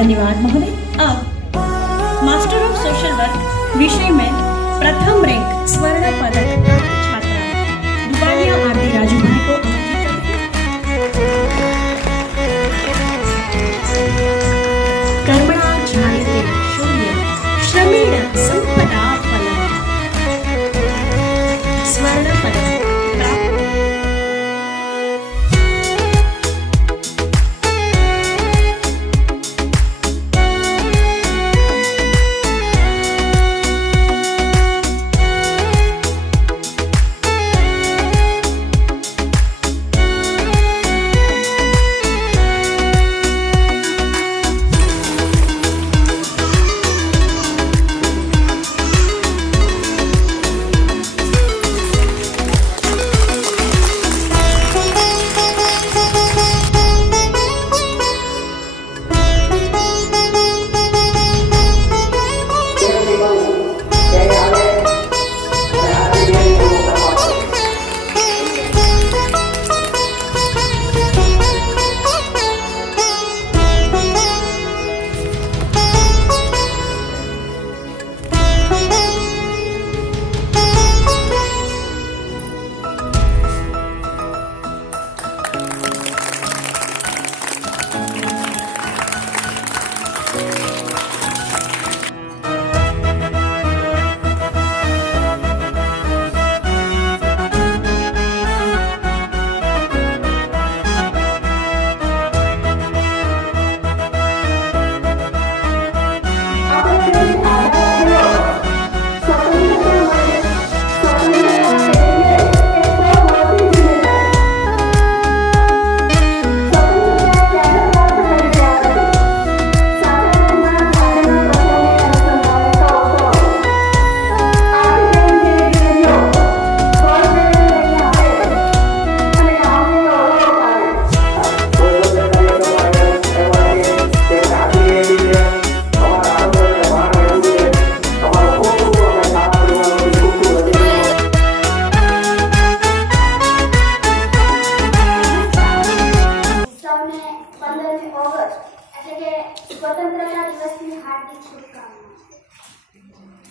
धन्यवाद महोदय। अब मास्टर ऑफ सोशल वर्क विषय में प्रथम रैंक स्वर्ण पदक प्राप्त छात्रा दुबालिया आरती राजूभाई को कर्मणा ज्ञायते शून्य श्रमेण संपदा फलम् स्वर्ण पदक प्राप्त।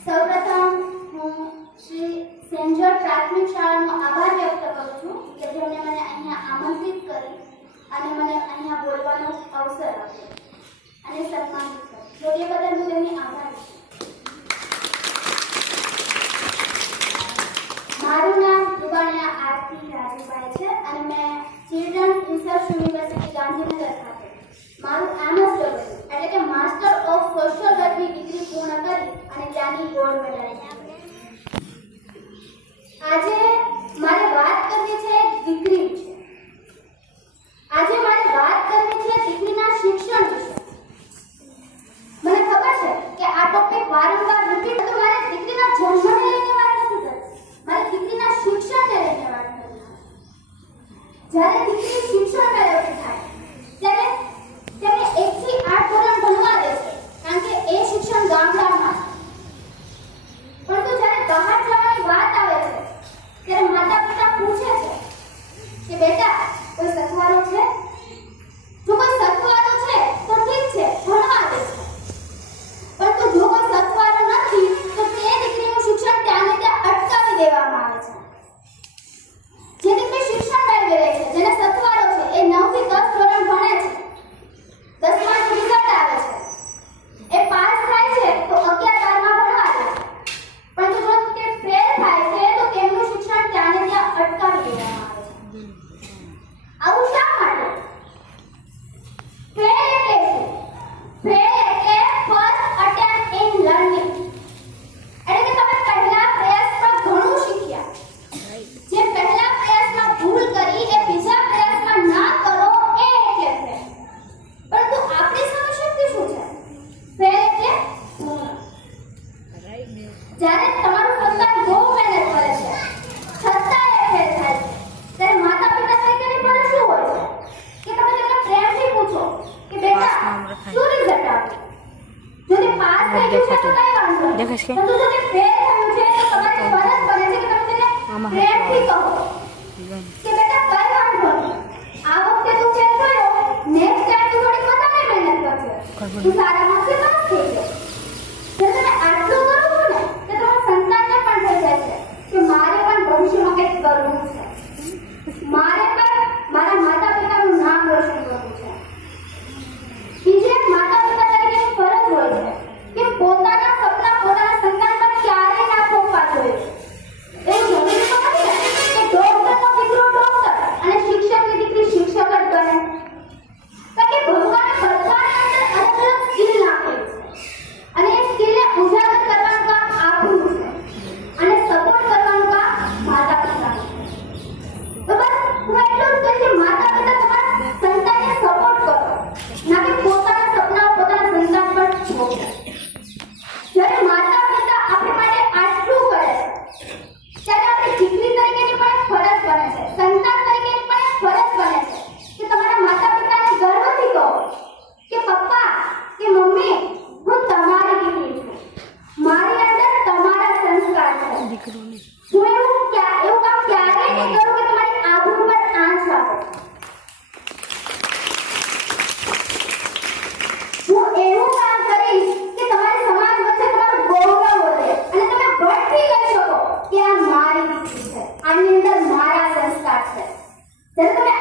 સૌપ્રથમ હું શ્રી સેન્જર પ્રાથમિક શાળાનો આભાર વ્યક્ત કરું છું કે જેમણે મને અહીંયા આમંત્રિત કરી અને મને અહીંયા બોલવાનો અવસર આપ્યો અને સન્માનિત કર્યો. તો એ બદલ હું તેમની આભારી છું. મારું નામ દુબાણિયા આરતી રાજુભાઈ છે અને મેં ચિલ્ડ્રન્સ રિસર્ચ યુનિવર્સિટી ગાંધીનગર ખાતે મારું MSW એટલે કે માસ્ટર ઓફ સોશિયલ વર્કની ડિગ્રી પૂર્ણ કરી અને ત્યાંની ગોલ્ડ મેડલિસ્ટ. આજે મારે વાત કરવી છે દીકરી વિશે. આજે મારે વાત કરવી છે દીકરીના શિક્ષણ વિશે. મને ખબર છે કે આ ટોપિક વારંવાર રિપીટ તો મારે દીકરીના જન્મને લઈને વાત નથી કરવી, મારે દીકરીના શિક્ષણને લઈને વાત કરવી છે. જ્યારે દીકરી શિક્ષણ મેળવતી થાય ત્યારે તેને 1 થી 8 ધોરણ ભણવા દે છે કારણ કે એ શિક્ષણ ગામડામાં છે. પરંતુ જ્યારે બહાર જવાની વાત આવે છે ત્યારે માતા પિતા પૂછે છે કે બેટા કોઈ સથવારો છે? જો કોઈ સથવારો છે તો ઠીક છે, ભણવા દે છે. પરંતુ જો કોઈ સથવારો નથી તો તે દીકરીનું શિક્ષણ ત્યાં ને ત્યાં અટકાવી દેવામાં આવે છે. જે દીકરી શિક્ષણ મેળવી રહી છે, જેને સથવારો છે, એ 9 થી 10 ધોરણ ભણે છે, 10માનું રિઝલ્ટ આવે છે, એ પાસ થાય છે તો 11-12માં ભણવા દે છે. પરંતુ જો તે ફેલ થાય છે તો તેમનું શિક્ષણ ત્યાં ને ત્યાં અટકાવી દેવામાં આવે છે. આવું શા માટે? ફેલ એટલે શું? ફેલ એટલે ફર્સ્ટ અટેમ્પ્ટ ઇન લર્નિંગ. એટલે કે તમે પહેલા પ્રયાસમાં ઘણું શીખ્યા, જે પહેલા પ્રયાસમાં ભૂલ કરી એ બીજા પ્રયાસમાં ના કરો એ એટલે ફેલ. પરંતુ આપણી સમજશક્તિ શું છે? ફેલ એટલે ભૂલ. જ્યારે તમારું સંતાન બહુ મહેનત કરે છે છતાં એ ફેલ થાય છે ત્યારે માતા પિતા તરીકેની ફરજ શું હોય છે કે તમે તેમને પ્રેમથી પૂછો કે બેટા શું રિઝલ્ટ આવ્યું? જો તે પાસ થઈ ગયું છે તો કઈ વાંધો નહીં, પરંતુ જો તે ફેલ થયું છે તો તમારી ફરજ બને છે કે તમે તેને પ્રેમથી કહો કે બેટા કઈ વાંધો નહીં, આ વખતે તું ફેલ થયો, નેક્સ્ટ ટાઈમ તું થોડી વધારે મહેનત કરજે. તું સારામાં કે પાસ થઈ જાય. જો તમે આટલું કરો છો ને તો તમારા સંતાનને પણ થઈ જાય છે કે મારે પણ ભવિષ્યમાં કંઈક કરવું છે, મારે પણ મારા માતા પિતાનું નામ રોશન કરવું છે. બીજી એક માતા પિતા તરીકેની ફરજ હોય છે કે પોતાના સપના પોતાના સંતાન પર ક્યારે ના થોપવા જોઈએ. એવું જરૂરી તો નથી ને કે ડોક્ટરનો દીકરો ડોક્ટર અને શિક્ષકની દીકરી શિક્ષક જ બને. કારણ કે ભગવાને બધાની અંદર અલગ અલગ સ્કિલ નાખેલી છે અને એ સ્કિલને ઉજાગર કરવાનું કામ આપણું છે અને સપોર્ટ કરવાનું કામ માતા પિતાનું છે. તો બસ હું એટલું જ કહીશ કે માતા પિતા તમારા સંતાનને સપોર્ટ કરો, ના કે પોતાના સપનાઓ પોતાના સંતાન પર થોપો. જ્યારે માતા પિતા આપણી માટે આટલું કરે છે ત્યારે આપણી દીકરી તરીકેની પણ એક ફરજ બને છે, સંતાન તરીકેની પણ એક ફરજ બને છે કે તમારા માતા પિતાને ગર્વથી કહો કે પપ્પા કે મમ્મી હું તમારી દીકરી છું, મારી અંદર તમારા સંસ્કાર છે. હું એવું કામ ક્યારેય નહીં કરું કે તમારી આબરૂ પર આંચ લાગે. હું એવું કામ કરીશ કે તમારી સમાજ વચ્ચે તમારું ગૌરવ વધે અને તમે ગર્વથી કહી શકો કે આ મારી દીકરી છે, આની અંદર મારા સંસ્કાર છે. જ્યારે તમે